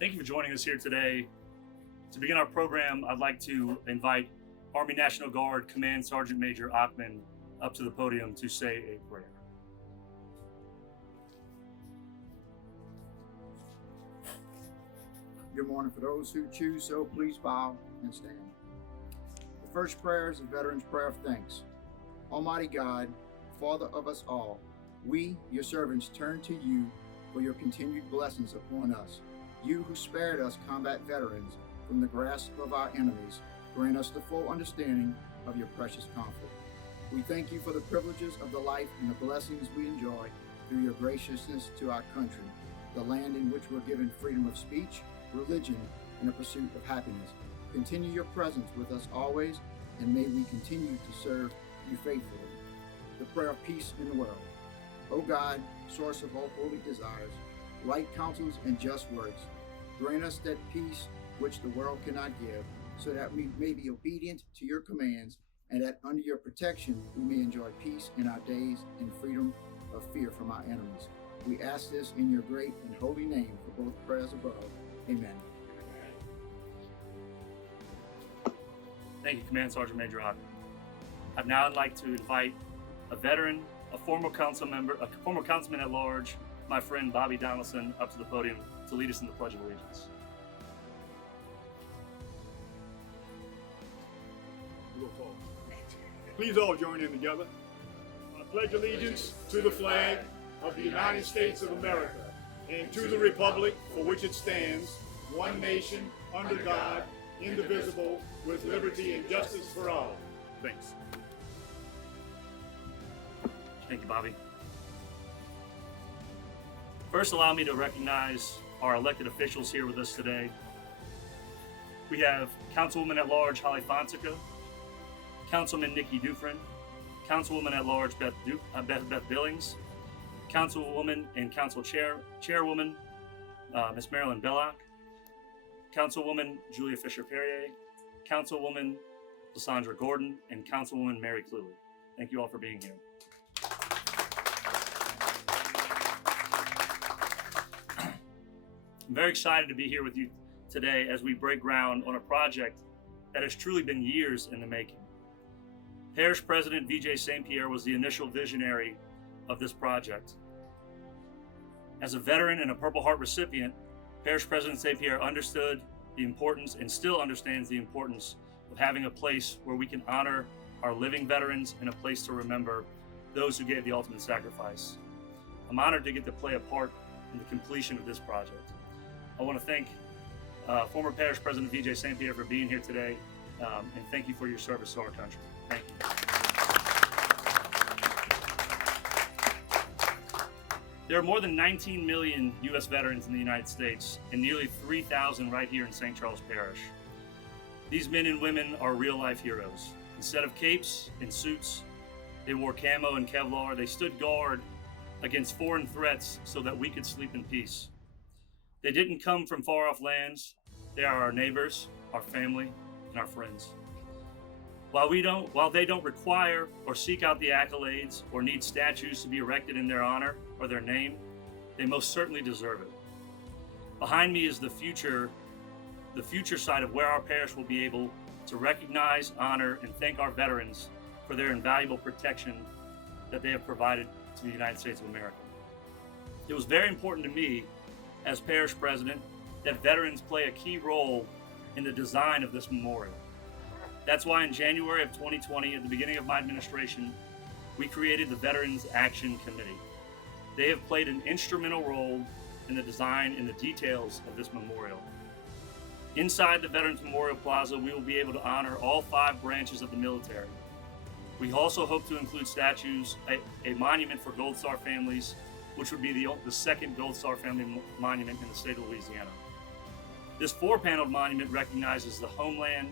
Thank you for joining us here today. To begin our program, I'd like to invite Army National Guard Command Sergeant Major Achman up to the podium to say a prayer. Good morning. For those who choose so, please bow and stand. The first prayer is a veteran's prayer of thanks. Almighty God, Father of us all, we, your servants, turn to you for your continued blessings upon us. You who spared us combat veterans from the grasp of our enemies, grant us the full understanding of your precious comfort. We thank you for the privileges of the life and the blessings we enjoy through your graciousness to our country, the land in which we're given freedom of speech, religion, and the pursuit of happiness. Continue your presence with us always, and may we continue to serve you faithfully. The prayer of peace in the world. O God, source of all holy desires, right counsels and just words, grant us that peace which the world cannot give, so that we may be obedient to your commands, and that under your protection we may enjoy peace in our days and freedom of fear from our enemies. We ask this in your great and holy name for both prayers above. Amen. Thank you, Command Sergeant Major Achman. I'd now like to invite a veteran, a former council member, a former councilman at large, my friend Bobby Donaldson, up to the podium to lead us in the Pledge of Allegiance. Please all join in together. I pledge allegiance to the flag of the United States of America and to the republic for which it stands, one nation, under God, indivisible, with liberty and justice for all. Thanks. Thank you, Bobby. First, allow me to recognize our elected officials here with us today. We have Councilwoman at Large Holly Fonseca, Councilman Nikki Dufresne, Councilwoman at Large Beth Billings, Councilwoman and Council Chairwoman Ms. Marilyn Bellock, Councilwoman Julia Fisher-Perrier, Councilwoman Lysandra Gordon, and Councilwoman Mary Cluley. Thank you all for being here. I'm very excited to be here with you today as we break ground on a project that has truly been years in the making. Parish President VJ St. Pierre was the initial visionary of this project. As a veteran and a Purple Heart recipient, Parish President St. Pierre understood the importance and still understands the importance of having a place where we can honor our living veterans and a place to remember those who gave the ultimate sacrifice. I'm honored to get to play a part in the completion of this project. I want to thank former Parish President VJ St. Pierre for being here today, and thank you for your service to our country. Thank you. There are more than 19 million U.S. veterans in the United States and nearly 3,000 right here in St. Charles Parish. These men and women are real-life heroes. Instead of capes and suits, they wore camo and Kevlar. They stood guard against foreign threats so that we could sleep in peace. They didn't come from far-off lands. They are our neighbors, our family, and our friends. While they don't require or seek out the accolades or need statues to be erected in their honor or their name, they most certainly deserve it. Behind me is the future side of where our parish will be able to recognize, honor, and thank our veterans for their invaluable protection that they have provided to the United States of America. It was very important to me as parish president that veterans play a key role in the design of this memorial. That's why in January of 2020, at the beginning of my administration, we created the Veterans Action Committee. They have played an instrumental role in the design and the details of this memorial. Inside the Veterans Memorial Plaza, we will be able to honor all 5 branches of the military. We also hope to include statues, a monument for Gold Star families, which would be the second Gold Star family monument in the state of Louisiana. This 4-paneled monument recognizes the homeland,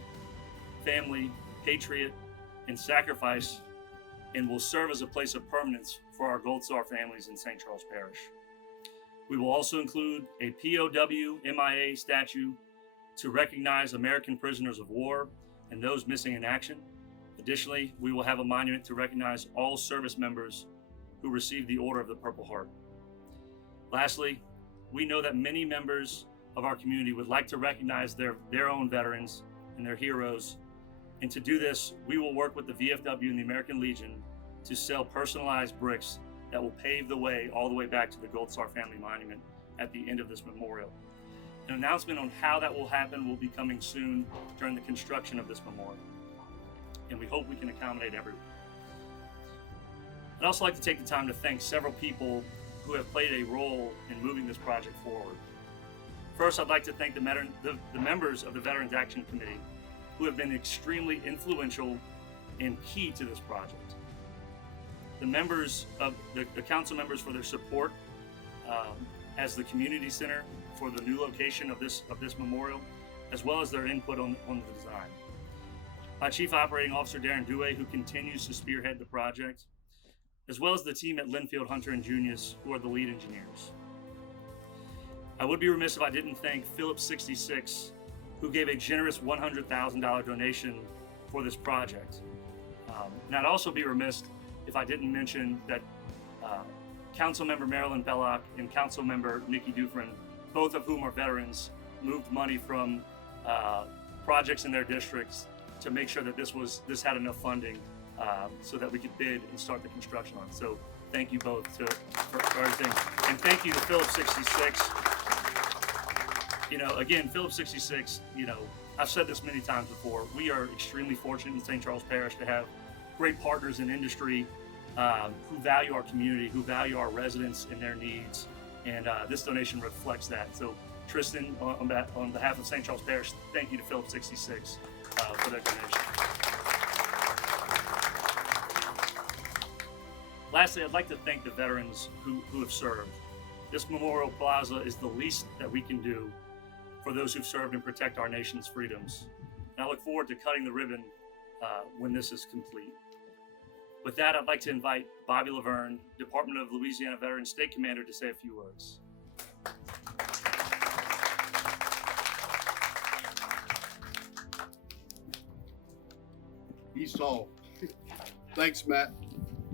family, patriot, and sacrifice, and will serve as a place of permanence for our Gold Star families in St. Charles Parish. We will also include a POW MIA statue to recognize American prisoners of war and those missing in action. Additionally, we will have a monument to recognize all service members who received the Order of the Purple Heart. Lastly, we know that many members of our community would like to recognize their own veterans and their heroes. And to do this, we will work with the VFW and the American Legion to sell personalized bricks that will pave the way all the way back to the Gold Star Family Monument at the end of this memorial. An announcement on how that will happen will be coming soon during the construction of this memorial. And we hope we can accommodate everyone. I'd also like to take the time to thank several people who have played a role in moving this project forward. First, I'd like to thank the members of the Veterans Action Committee who have been extremely influential and key to this project. The members of the council members for their support as the community center for the new location of this memorial, as well as their input on the design. My Chief Operating Officer, Darren Dewey, who continues to spearhead the project, as well as the team at Linfield, Hunter & Junius, who are the lead engineers. I would be remiss if I didn't thank Phillips 66, who gave a generous $100,000 donation for this project. And I'd also be remiss if I didn't mention that Councilmember Marilyn Belloc and Councilmember Nikki Dufresne, both of whom are veterans, moved money from projects in their districts to make sure that this had enough funding so that we could bid and start the construction on it. So thank you both for everything. And thank you to Phillips 66. Again, Phillips 66, I've said this many times before, we are extremely fortunate in St. Charles Parish to have great partners in industry who value our community, who value our residents and their needs. And this donation reflects that. So Tristan, on behalf of St. Charles Parish, thank you to Phillips 66 for their donation. Lastly, I'd like to thank the veterans who have served. This Memorial Plaza is the least that we can do for those who've served and protect our nation's freedoms. And I look forward to cutting the ribbon when this is complete. With that, I'd like to invite Bobby Laverne, Department of Louisiana Veterans State Commander, to say a few words. He's tall. Thanks, Matt.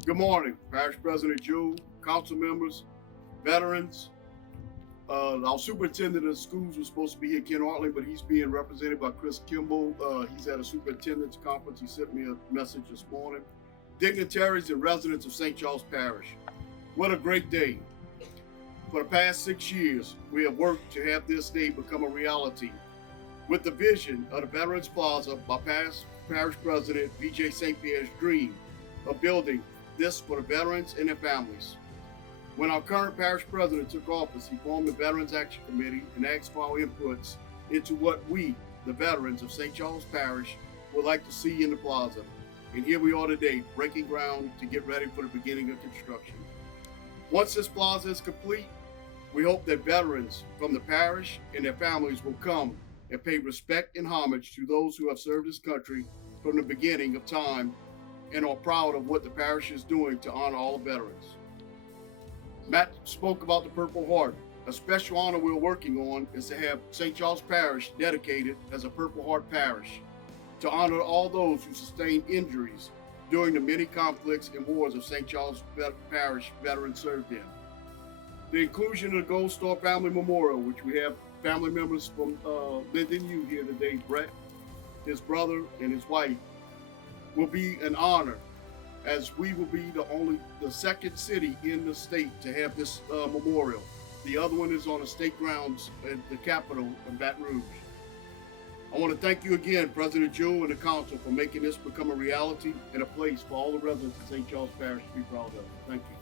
Good morning, Parish President Jewell, council members, veterans. Our superintendent of schools was supposed to be here, Ken Hartley, but he's being represented by Chris Kimball. He's at a superintendent's conference. He sent me a message this morning. Dignitaries and residents of St. Charles Parish, what a great day. For the past 6 years, we have worked to have this day become a reality. With the vision of the Veterans Plaza by past Parish President B.J. St. Pierre's dream of building this for the veterans and their families. When our current parish president took office, he formed the Veterans Action Committee and asked for our inputs into what we, the veterans of St. Charles Parish, would like to see in the plaza. And here we are today, breaking ground to get ready for the beginning of construction. Once this plaza is complete, we hope that veterans from the parish and their families will come and pay respect and homage to those who have served this country from the beginning of time and are proud of what the parish is doing to honor all the veterans. Matt spoke about the Purple Heart. A special honor we're working on is to have St. Charles Parish dedicated as a Purple Heart parish to honor all those who sustained injuries during the many conflicts and wars of St. Charles Parish veterans served in. The inclusion of the Gold Star Family Memorial, which we have family members from Linden U here today, Brett, his brother, and his wife, will be an honor, as we will be the second city in the state to have this memorial. The other one is on the state grounds at the Capitol in Baton Rouge. I want to thank you again, President Jewell and the council, for making this become a reality and a place for all the residents of St. Charles Parish to be proud of. Thank you.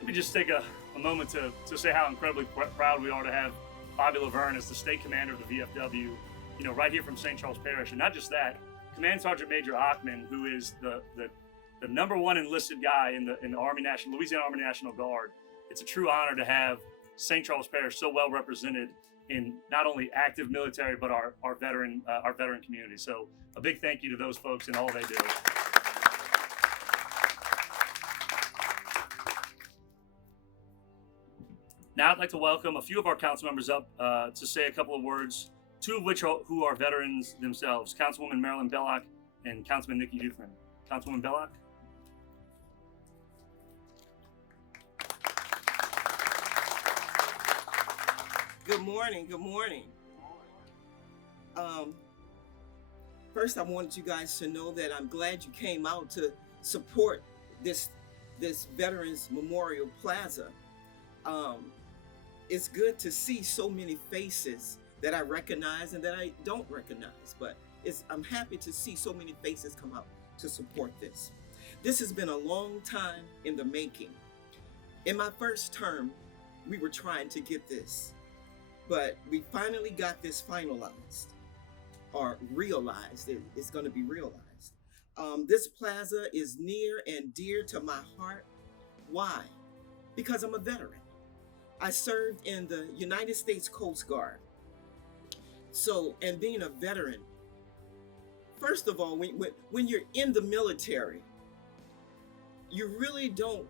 Let me just take a moment to say how incredibly proud we are to have Bobby Laverne as the state commander of the VFW, right here from St. Charles Parish. And not just that, Command Sergeant Major Achman, who is the number one enlisted guy in the Louisiana Army National Guard. It's a true honor to have St. Charles Parish so well represented in not only active military, but our veteran community. So a big thank you to those folks and all they do. Now I'd like to welcome a few of our council members up to say a couple of words, two of which who are veterans themselves, Councilwoman Marilyn Belloc and Councilman Nikki Dufresne. Councilwoman Belloc. Good morning. Good morning. First, I wanted you guys to know that I'm glad you came out to support this Veterans Memorial Plaza. It's good to see so many faces that I recognize and that I don't recognize, but I'm happy to see so many faces come out to support this. This has been a long time in the making. In my first term, we were trying to get this, but we finally got this finalized or realized. It's going to be realized. This plaza is near and dear to my heart. Why? Because I'm a veteran. I served in the United States Coast Guard. So, and being a veteran, first of all, when you're in the military, you really don't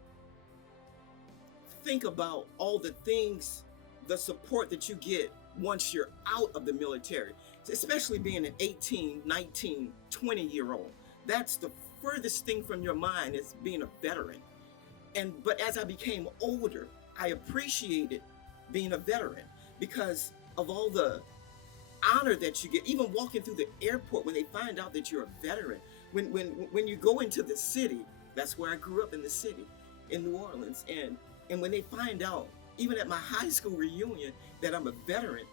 think about all the things, the support that you get once you're out of the military, especially being an 18, 19, 20-year-old. That's the furthest thing from your mind is being a veteran. But as I became older, I appreciated being a veteran because of all the honor that you get, even walking through the airport when they find out that you're a veteran. When you go into the city, that's where I grew up, in the city, in New Orleans, and when they find out, even at my high school reunion, that I'm a veteran,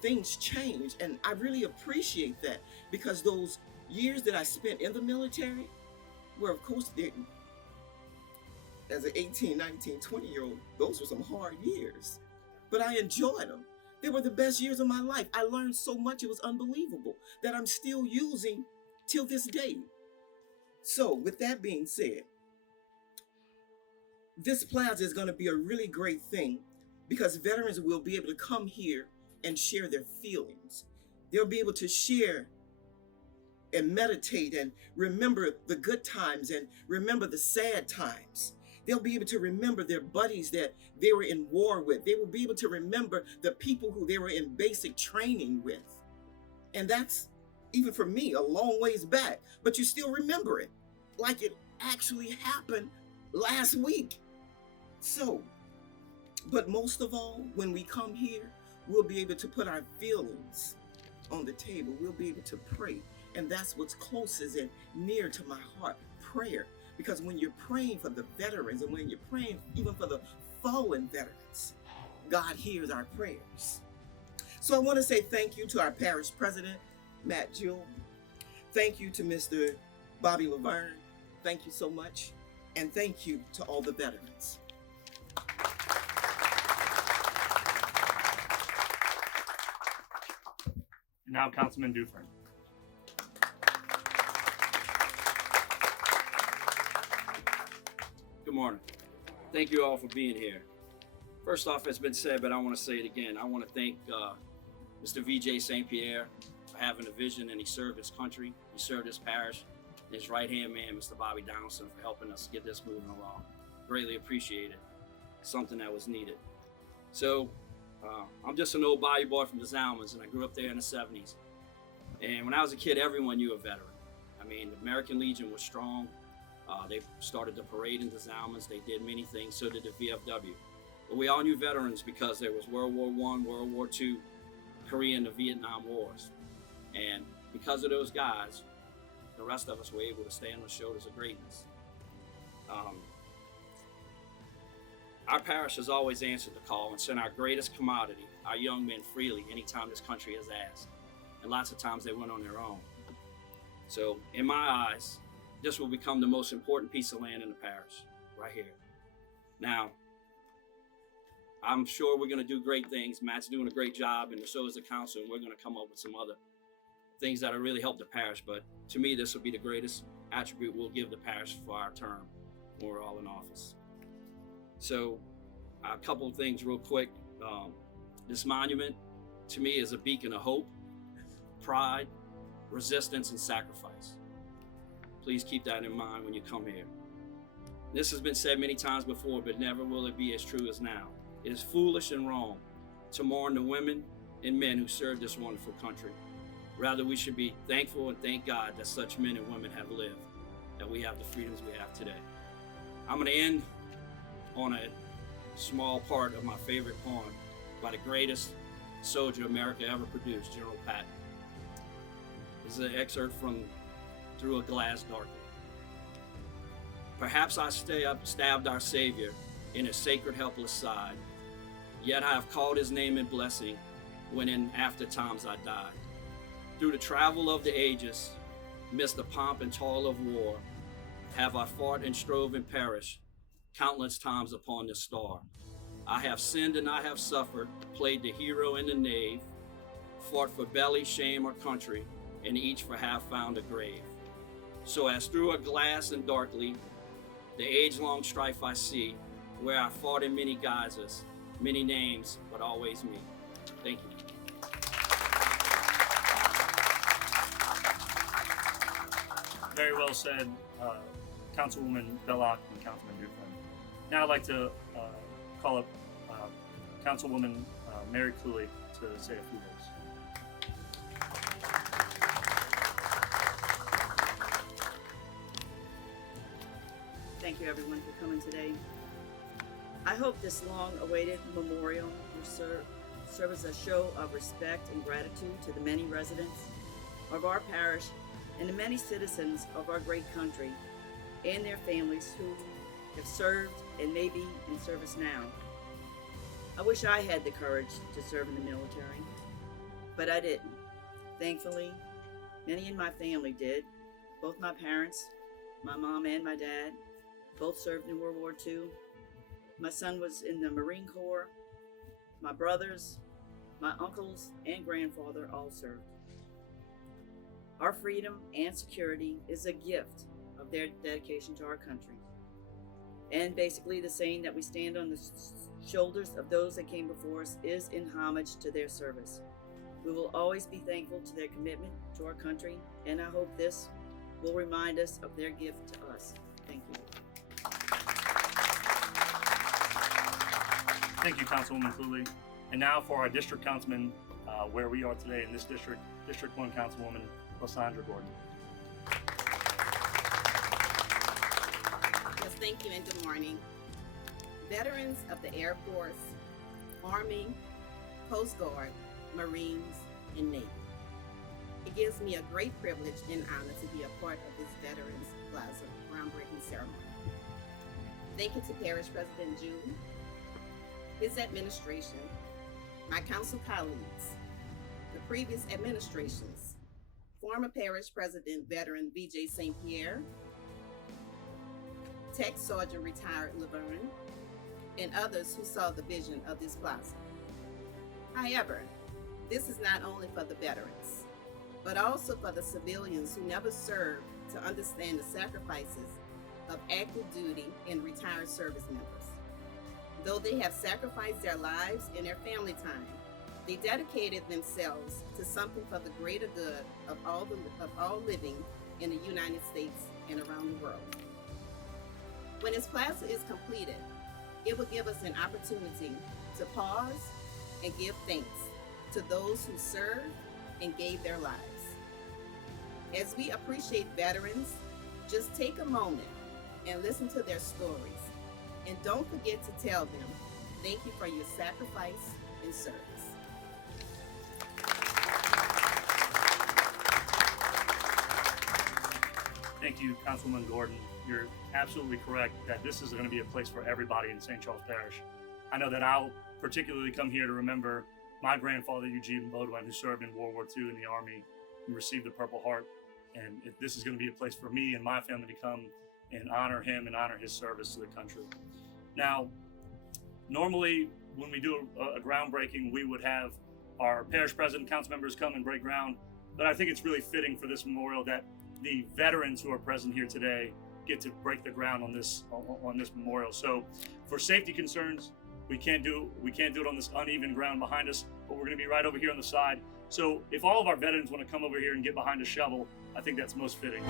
things change, and I really appreciate that because those years that I spent in the military were, of course, as an 18, 19, 20-year-old, those were some hard years, but I enjoyed them. They were the best years of my life. I learned so much, it was unbelievable, that I'm still using till this day. So with that being said, this plaza is going to be a really great thing because veterans will be able to come here and share their feelings. They'll be able to share and meditate and remember the good times and remember the sad times. They'll be able to remember their buddies that they were in war with. They will be able to remember the people who they were in basic training with. And that's, even for me, a long ways back, but you still remember it like it actually happened last week. So, but most of all, when we come here, we'll be able to put our feelings on the table. We'll be able to pray. And that's what's closest and near to my heart, prayer. Because when you're praying for the veterans and when you're praying even for the fallen veterans, God hears our prayers. So I want to say thank you to our Parish President, Matt Jewell. Thank you to Mr. Bobby Laverne. Thank you so much. And thank you to all the veterans. And now Councilman Dufresne. Good morning. Thank you all for being here. First off, it's been said, but I want to say it again. I want to thank Mr. VJ St. Pierre for having a vision, and he served his country. He served his parish. And his right-hand man, Mr. Bobby Donaldson, for helping us get this moving along. Greatly appreciated. Something that was needed. So, I'm just an old bayou boy from the Zalmans, and I grew up there in the 70s. And when I was a kid, everyone knew a veteran. I mean, the American Legion was strong. They started the parade in the Zalmans. They did many things. So did the VFW. But we all knew veterans because there was World War I, World War II, Korea, and the Vietnam Wars. And because of those guys, the rest of us were able to stand on the shoulders of greatness. Our parish has always answered the call and sent our greatest commodity, our young men, freely anytime this country has asked. And lots of times they went on their own. So in my eyes, this will become the most important piece of land in the parish, right here. Now, I'm sure we're going to do great things. Matt's doing a great job, and so is the council, and we're going to come up with some other things that'll really help the parish. But to me, this will be the greatest attribute we'll give the parish for our term when we're all in office. So, a couple of things real quick. This monument, to me, is a beacon of hope, pride, resistance, and sacrifice. Please keep that in mind when you come here. This has been said many times before, but never will it be as true as now. It is foolish and wrong to mourn the women and men who served this wonderful country. Rather, we should be thankful and thank God that such men and women have lived, that we have the freedoms we have today. I'm going to end on a small part of my favorite poem by the greatest soldier America ever produced, General Patton. This is an excerpt from Through a Glass Darkly. Perhaps I stabbed our Savior in his sacred helpless side, yet I have called his name in blessing when in after times I died. Through the travel of the ages, midst the pomp and toil of war, have I fought and strove and perished countless times upon this star. I have sinned and I have suffered, played the hero and the knave, fought for belly, shame, or country, and each for have found a grave. So as through a glass and darkly, the age-long strife I see, where I fought in many guises, many names, but always me. Thank you. Very well said, Councilwoman Belloc and Councilman Dufresne. Now I'd like to call up Councilwoman Mary Cooley to say a few words. Thank you everyone for coming today. I hope this long-awaited memorial will serve as a show of respect and gratitude to the many residents of our parish and the many citizens of our great country and their families who have served and may be in service now. I wish I had the courage to serve in the military, but I didn't. Thankfully, many in my family did. Both my parents, my mom and my dad, both served in World War II. My son was in the Marine Corps. My brothers, my uncles, and grandfather all served. Our freedom and security is a gift of their dedication to our country. And basically the saying that we stand on the shoulders of those that came before us is in homage to their service. We will always be thankful to their commitment to our country, and I hope this will remind us of their gift to us. Thank you. Thank you, Councilwoman Cooley. And now for our district councilman, where we are today in this district, District 1 Councilwoman Lysandra Gordon. Yes, thank you and good morning. Veterans of the Air Force, Army, Coast Guard, Marines, and Navy. It gives me a great privilege and honor to be a part of this Veterans Plaza groundbreaking ceremony. Thank you to Parish President Jewell, his administration, my council colleagues, the previous administrations, former Parish President veteran V.J. St. Pierre, Tech Sergeant retired Laverne, and others who saw the vision of this plaza. However, this is not only for the veterans, but also for the civilians who never served to understand the sacrifices of active duty and retired service members. Though they have sacrificed their lives and their family time, they dedicated themselves to something for the greater good of all living in the United States and around the world. When this plaza is completed, it will give us an opportunity to pause and give thanks to those who served and gave their lives. As we appreciate veterans, just take a moment and listen to their stories. And don't forget to tell them, thank you for your sacrifice and service. Thank you, Councilwoman Gordon. You're absolutely correct that this is going to be a place for everybody in St. Charles Parish. I know that I'll particularly come here to remember my grandfather, Eugene Baudouin, who served in World War II in the Army and received the Purple Heart. And this is going to be a place for me and my family to come and honor him and honor his service to the country. Now, normally when we do a groundbreaking, we would have our parish president, council members come and break ground. But I think it's really fitting for this memorial that the veterans who are present here today get to break the ground on this memorial. So for safety concerns, we can't do it on this uneven ground behind us, but we're going to be right over here on the side. So if all of our veterans want to come over here and get behind a shovel, I think that's most fitting.